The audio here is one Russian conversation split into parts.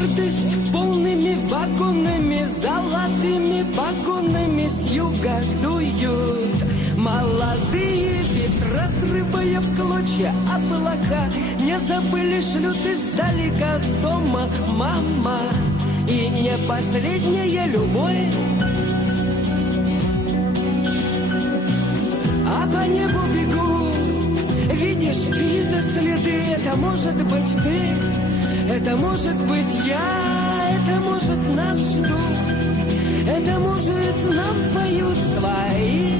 Гордость полными вагонами, золотыми погонами с юга дуют молодые ветра, разрывая в клочья облака. Не забыли, шлют издалека с дома мама. И не последняя любовь, а по небу бегут, видишь чьи-то следы. Это может быть ты, это может быть я, это может нас ждут, это может нам поют свои.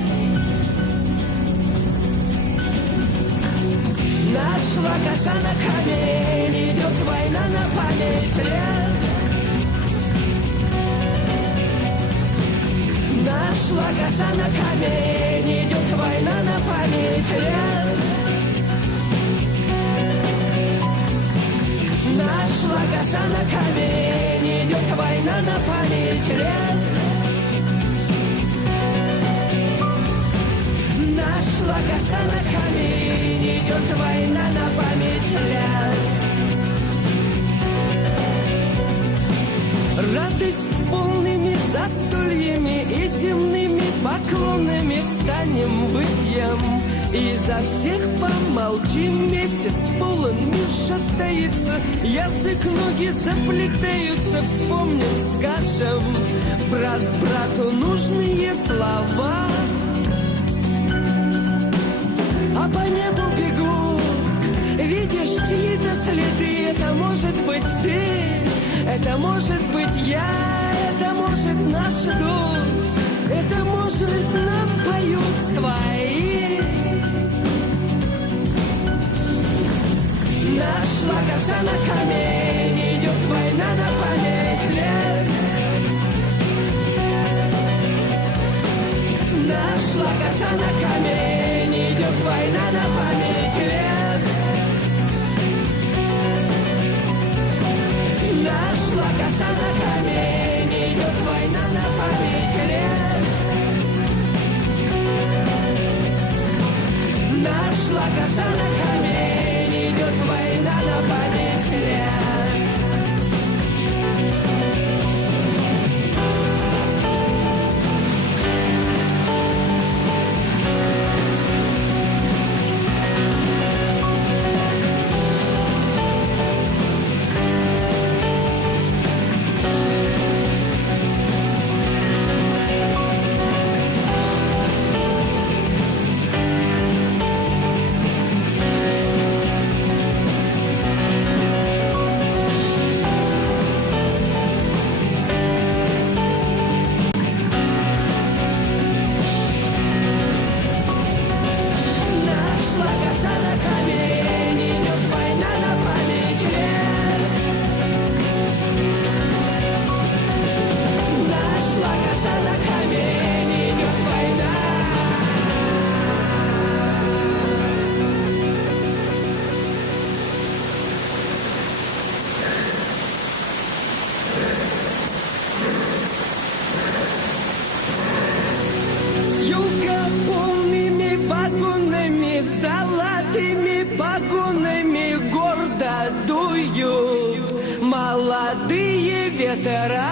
Нашла коса на камень, идет война на память лет. Нашла коса на камень, идет война на память лет. Нашла коса на камень, идет война на память лет. Нашла коса на камень, идет война на память лет. Радость полными застольями и земными поклонами станем, выпьем и за всех помолчим. Месяц полон, мир шатается, язык, ноги заплетаются. Вспомним, скажем брат брату нужные слова. А по небу бегут, видишь чьи-то следы. Это может быть ты, это может быть я, это может нас ждут, это может нам поют свои. Нашла коса на камень, идет война на память лет. Нашла коса на камень, идет война на память лет. Нашла коса на камень, идет война на память лет. Нашла коса на камень, идет война на память лет. Золотыми погонами гордо дуют молодые ветра.